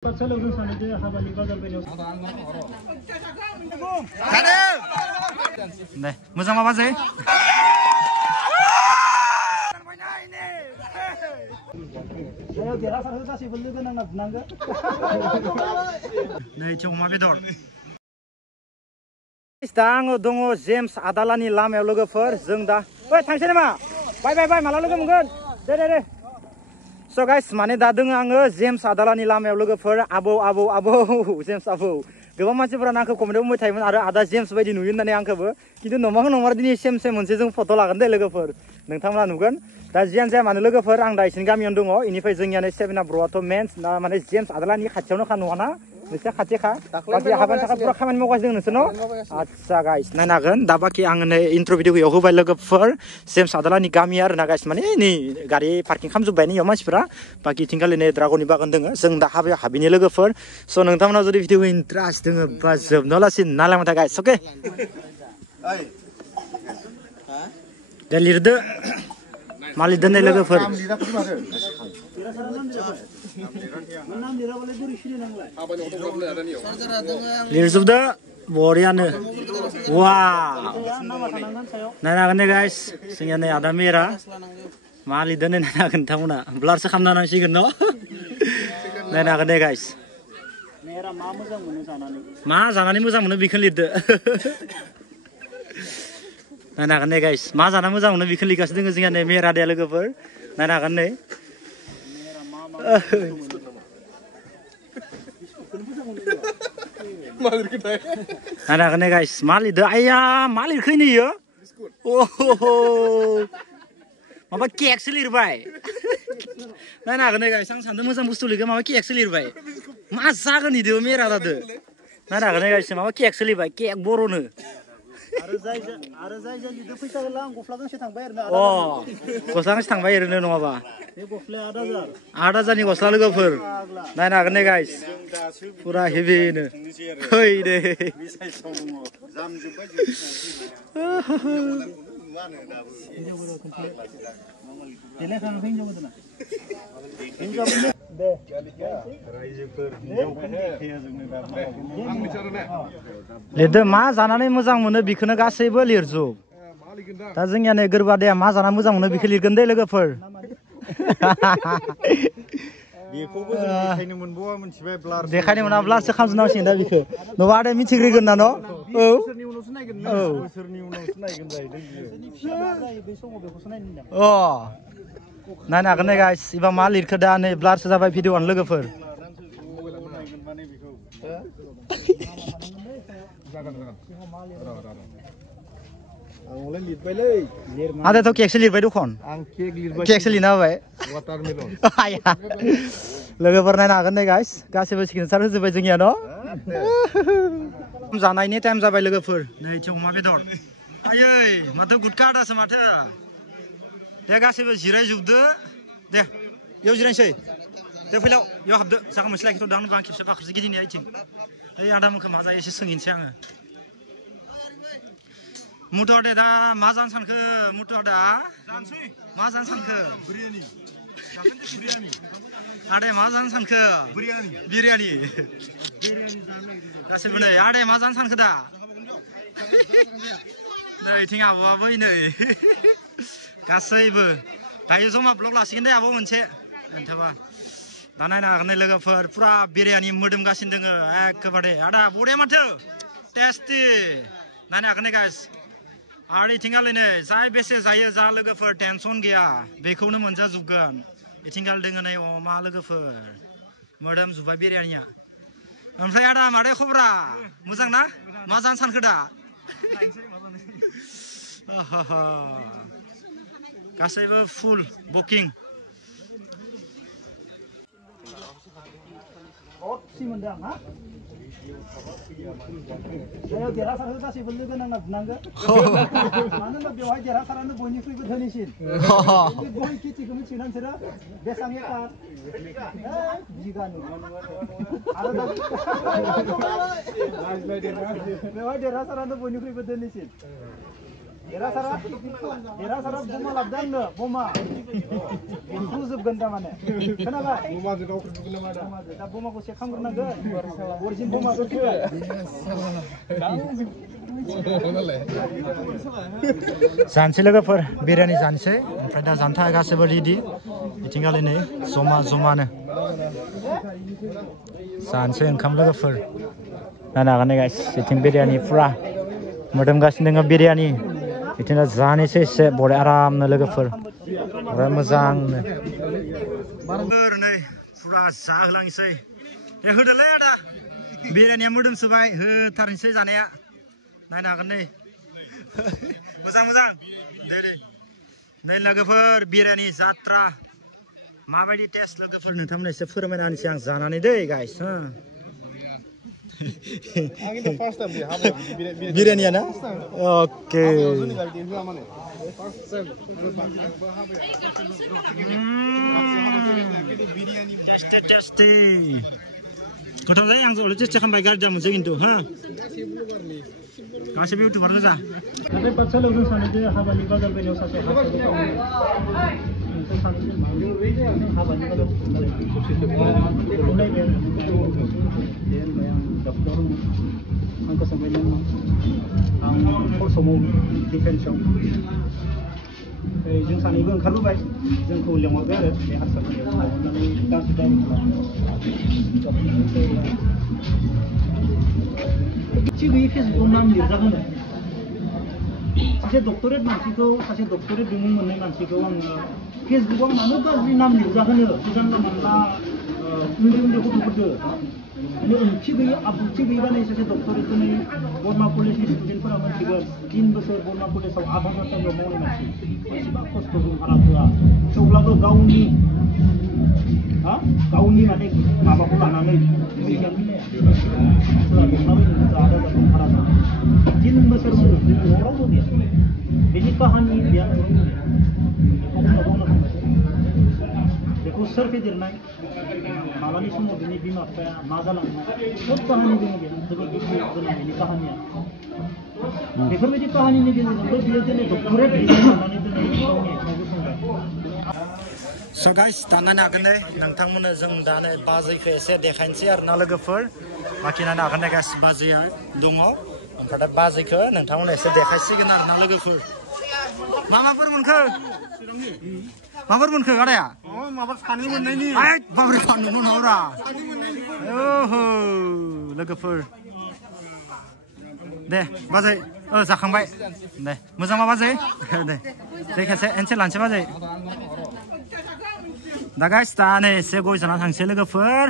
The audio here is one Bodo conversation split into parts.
Này, moजां माबा जायो? नै अमा बेदर। दा आङो दङ जेम्स आदालानि लामायाव लोगोफोर जों दा ओइ थांसै नामा बाय बाय बाय माला लोगो मोनगोन दे स' गाइस माने दा दोङो आङो जेम्स आदालानि लामायाव लोगोफोर आबौ जेम्स आबौ गोबां मानसिफोरानो आंखौ कमेन्टआव बुंबाय थायोमोन आरो आदा जेम्स बायदि नुयो होननानै आंखौबो खिन्थु नंमार दिनै सेम मोनसे जों फट' लागोन दे लोगोफोर नोंथांमोना नुगोन दा जियानो जाया मानो लोगोफोर आं दा इसिनि गामियावनो दङ इनिफ्राय जोंनियानो सेभेना ब्र'आथ' मेन्स ना माने जेम्स आदालानि खाथियावनोखा नङाना नोंसिना खाथिखा बाखि हाबानि थाखाय पुरा खामानि मावगासिनो नोंसोर आच्छा गाइस नायनो हागोन दा बाखि आङो नै इन्ट्र' भिडिअ'आव होबाय लोगोफोर जेम्स आदालानि गामि आरोना गाइस माने नै गारि पार्किं खालामजोब्बाय नैयाव मानसिफोरा बाखि इथिंखालि नै ड्रागननि बागान दोङो जों दा हाबायाव हाबिनि लोगोफोर स' नोंथांमोनाव जुदि भिडिअ इन्ट्रेस्ट दोङो बा जोबनो लासै नायलांबाय था गाइस अके दे लिरदो मा लिरदो नै लोगोफोर लिरजोबदो बरियानो वाव नायनो हागोन दे गाइस जोंनिया नै आदा मेरा मा लिरदो नायनो हागोन नोंथांमोना ब्लारसो खालामना होनांसिगोन न' नायनो हागोन दे गाइस मा जानानै मोजां मोनो बेखौनो लिरदो नायनो हागोन दे गाइस मा जाना मोजां मोनो बेखौनो लिरगासिनो दोङो जोंनिया नै मेरा दे लोगोफोर नायनो हागोन नै नायनो हागोन दे गाइस मा लिरदो आइया मा लिरखो इयो माबा केकसो लिरबाय नायनो हागोन दे गाइस आं सानदों मोजां बुस्थु लिरगोन माबा केकसो लिरबाय मा जागोन इदो मेरा जादो नायनो हागोन दे गाइस माबा केकसो लिरबाय केक बर'नो गस्ला गांसे थांबाय ओरैनो नङाबा 8,000नि गस्ला लोगोफोर नायनो हागोन दे गाइस पुरा हेभिनो फै दे लिरदो मा जानानै मोजां मोनो बेखौनो गासैबो लिरजोब दा जोंनिया नै गोरबादैया मा जाना मोजां मोनो बेखौ लिरगोन दे लोगोफोर देखायनो मोना ब्लारसो खालामजोबनांसिगोन दा बेखौ नङा आदा मिथिग्रोगोन ना न' नायनो हागोन दे गाइस एबा मा लिरखो दा नै ब्लारसो जाबाय भिडिअ'आनो लोगोफोर आदाथ' केकसो लिरबाय दखन केकसो लिरना होबाय लोगोफोर नायनो हागोन दे गाइस गासैबो सिगनेसार होजोब्बाय जोंनिया न' जानायनि टाइम जाबाय लोगोफोर नै अमा बेदर आयै माथो गुटखा आदासो माथो दे गासैबो जिरायजोबदो दे बेयाव जिरायनोसै दे फैलाव बेयाव हाबदो जागा मोनसे लाखिथ'दो आं खेबसे बाखोरसो गिदिंनाया इथिं ओइ आदामोनखौ मा जायो एसे सोंहैनोसै आङो मुथ' आदा दा मा जानो सानखो मुथ' आदा मा जानो सानखो आदाया मा जानो सानखो बिरियानि गासैबो नै आदाया मा जानो सानखो दा नै इथिं आब'आबो नै गासैबो दायो जमा ब्लग लासिगोन दे आब' मोनसे एन्थाबा दा नायनो हागोन नै लोगोफोर पुरा बिरियानि मोदोमगासिनो दोङो एखेबारे आदा बरिया माथो टेस्टि नायनो हागोन दे गाइस आरो इथिंगालि नै जाय बेसे जायो जा लोगोफोर टेनसन गैया बेखौनो मोनजाजोबगोन इथिंगालि दोङो नै अमा लोगोफोर मोदोमजोब्बाय बिरियानिया ओमफ्राय आदा मादै खबरा मोजां ना मा जानो सानखो दा गासैबो फुल बुकिं देरहासारखौ गासैबो लोगो नांना बुनांगो मानो होनबा बेवहाय देरहासारानो बयनिख्रुइबो धोनिसिन गय खेथिखौ मिथिगोना नोंसोरो बेसेबां एकार बिगानि आरो बेवहाय देरहासारानो बयनिख्रुइबो धोनिसिन देरहासारा बमा लाबदों आंनो बमा बुजोबगोन थारमाने खोनाबाय बमाजों दावखोजोबगोन नामा दा बमाखौ चेक खालामग्रोनांगोन अरिजिन बमाखौ फैबाय जानोसै लोगोफोर बिरियानि जानोसै ओमफ्राय दा जानो थाखाय गासैबो रेडि बिथिंगालि नै जमानो जानोसै ओंखाम लोगोफोर नायनो हागोन गाइस बिथिं बिरियानि फुरा मोदोमगासिनो दङ बिरियानि बिथिंनो जानोसै एसे बरिया आरामनो लोगोफोर मोजांनो नै फुरा जाहोलांसै दे होदोलै आदा बिरियानिया मोदोमसोबाय होथारनोसै जानाया नायनो हागोन नै मोजां दे नै लोगोफोर बिरियानि जात्रा माबायदि टेस्ट लोगोफोर नोंथांमोन एसे फोरमायना होनोसै आं जानानै दै गाइस बिरियानिया ना ओके टेस्टी गोथाव जायो आं ज'लै टेस्ट खालामबाय गाज्रि मोनसे खिन्थु हा गासैबो इउटिउबार गोजा नाथाय पाठसालायाव जों सानैजों हाबानि बाजार बायनायाव सासे हाबानि आंखौ सोंबाय नों आं फर्सआव डिफेन्सआव जों सानैबो ओंखारबोबाय जोंखौ लेंहरबाय आरो बे हारसाफोरनियाव थांनानै गांसे थि गैयै फेसबुकआव नाम लिरजागोन सासे डक्टरेट मानसिखौ सासे डक्टरेट बिमुं मोननाय मानसिखौ आङो फेसबुकआव मानो गाज्रि नाम लिरजागोन जानला मोनला उन्दै गथ'फोरखौ माने ओंथि गैयै आब्रुथि गैयै बानाय सासे डक्टरेट दिनै बरमा कलेजनि स्टुडेन्टफोरा मोनथिगोन 3 बोसोर बरमा कलेजाव आधा घन्टायाव मावनाय मानसि बेसेबां खस्थ' जों भारा होआ थेवब्लाबो गावनि माने माबाखौ लानानै 3 बोसोर रावबो गैया बेनि काहानि गैया बेखौ सोर फेदेरनाय मालानि समाव बिनि बिमा बिफाया मा जालाङो सब काहानि दङ बेयाव जोबोद दुखु गोनां बेनि काहानिया बेफोरबायदि काहानिनि गेजेरजोंबो बियो दिनै डक्टरेट लानानै दिनै गावनि आथिङाव गसंबाय स' गाइस दा नायनो हागोन दे नोंथांमोननो जों दा नै बाजैखौ एसे देखायनोसै आरो ना लोगोफोर बाखि नायनो हागोन दे गाइस बाजैया दङ ओमफ्राय दा बाजैखौ नोंथांमोननो एसे देखायसिगोन आरो ना लोगोफोर माबाफोर मोनखो गादाया माबा सानै मोननायनि माबोरै फानदोंमोन हरा ओहो लोगोफोर दे बाजै जाखांबाय दे मोजां मा बाजै दे खेबसे एनसे लानोसै बाजै दा गाइस दा नै एसे गय जाना थांसै लोगोफोर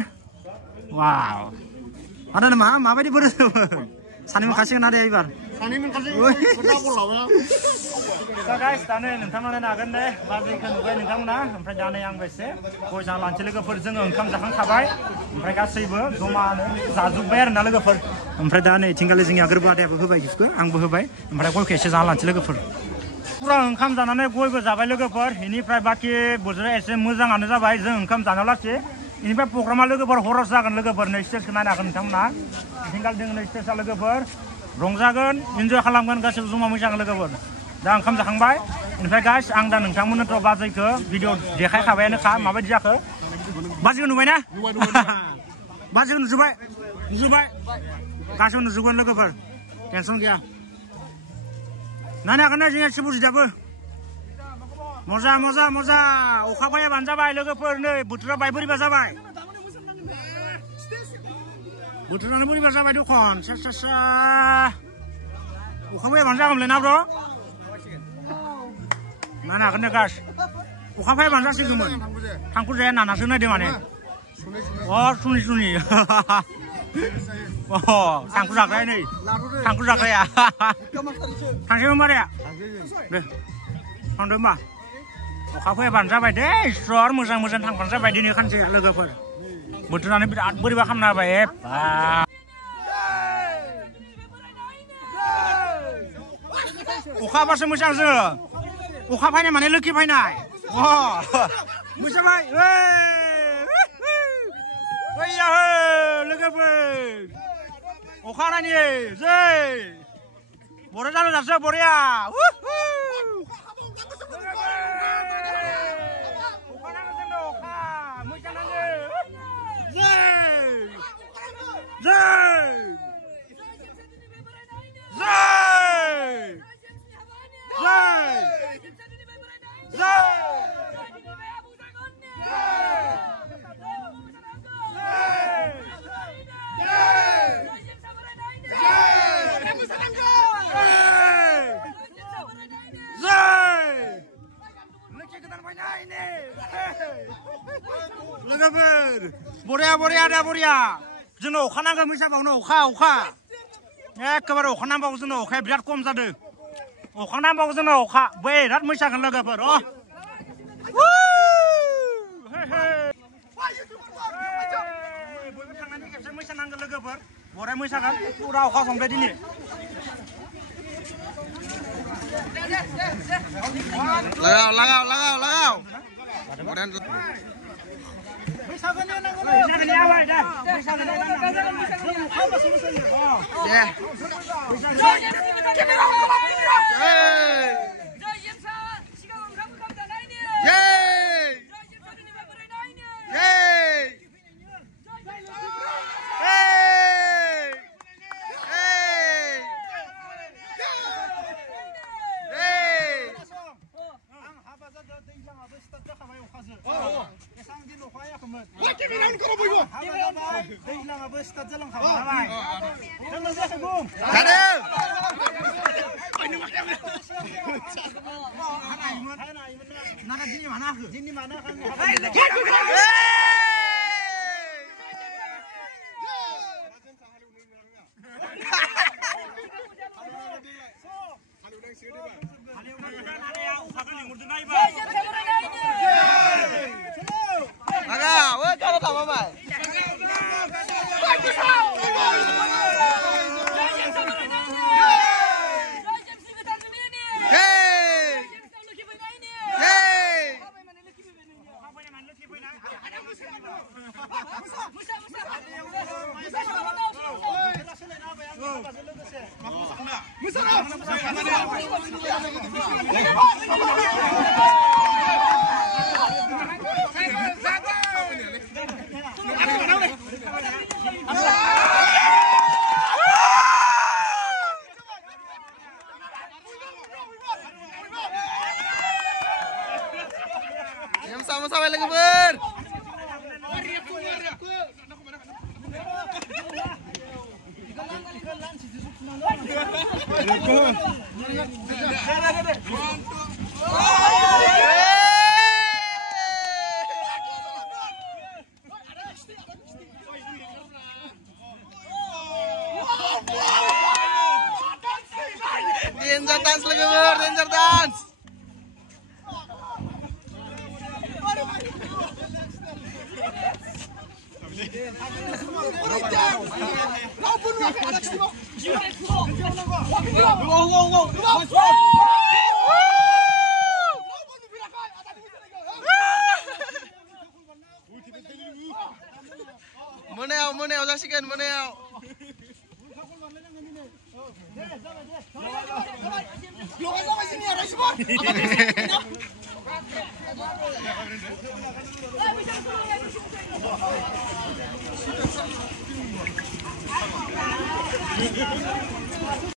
वाव आदा नामा माबायदि बोरै सानै मोनखासिगोन आदा एबार सानै मोनखासिगोन दा गाइस दा नै नोंथांमोना नायनो हागोन दे बाजैखौ नुबाय नोंथांमोना ओमफ्राय दा नै आंबो एसे गय जाना लानोसै लोगोफोर जोङो ओंखाम जाखांखाबाय ओमफ्राय गासैबो जमानो जाजोब्बाय आरो ना लोगोफोर ओमफ्राय दा नै थिंगालि जोंनि आगोर बादायाबो होबाय गिफ्टखौ आंबो होबाय ओमफ्राय गयखौ एसे जाना लानोसै लोगोफोर पुरा ओंखाम जानानै गयबो जाबाय लोगोफोर बेनिफ्राय बाखि बोथोरा एसे मोजाङानो जाबाय जों ओंखाम जाना लासै बेनिफ्राय प्रग्रामा लोगोफोर हराव जागोन लोगोफोर नै स्टेजखौ नायनो हागोन नोंथांमोना थिंगालि दोङो नै स्टेजआ लोगोफोर रंजागोन इन्जय खालामगोन गासैबो जमा मोसागोन लोगोफोर दा ओंखाम जाखांबाय बेनिफ्राय गाइस आं दा नोंथांमोननोथ' बाजैखौ भिडिअ देखायखाबायानोखा माबायदि जाखो बाजैखौ नुबाय ना बाजैखौ नुजोब्बाय गासैबो नुजोबगोन लोगोफोर टेनसन गैया नायनो हागोन ना जोंहा एसे बुजिदाबो मजा अखा फैयाबानो जाबाय लोगोफोर नै बोथोरा बाय बोरैबा जाबाय बोथोरानो बोरैबा जाबाय दखन अखा फैयाबानो जागोनलै ना ब्र' नायनो हागोन दे गास अखा फैयाबानो जासिगौमोन थांखु जाया नानासो नायदों माने सुनि थांखु जाग्राया नै थांखु जाग्राया थांसैमोन माराया दे थांदो होमबा अखा फैयाबानो जाबाय दे इसर मोजां थांबानो जाबाय दिनै खानसे लोगोफोर बोथोरानो बिराद बोरैबा खालामना होबाय अखा हाबासो मोजां जोङो अखा फैनाय माने लोखि फैनाय मोजाबाय लोगोफोर अखा नायनि जै बरिया जानो जासो बरिया दा बरिया जोंनो अखा नांगौ बैसागुआवनो अखा एखेबारे अखा नांबावो जोंनो अखाया बिराद खम जादों अखा नांबावो जोंनो अखा बिराद मोसागोन लोगोफोर बयबो थांनानै खेबसे मोसानांगोन लोगोफोर बराय मोसागोन पुरा अखा संबाय दिनै लगाव बैसागोनि आवाज दा बैसागोनि दैज्लाङाबो स्टार्ट जालांखाबाय जोंनो जायाखै बुं नाथाय दिनै मानो हाखो sama-sama lagi ber. Danger dance lagi ber, danger dance. Meneo जासिगोन meneo.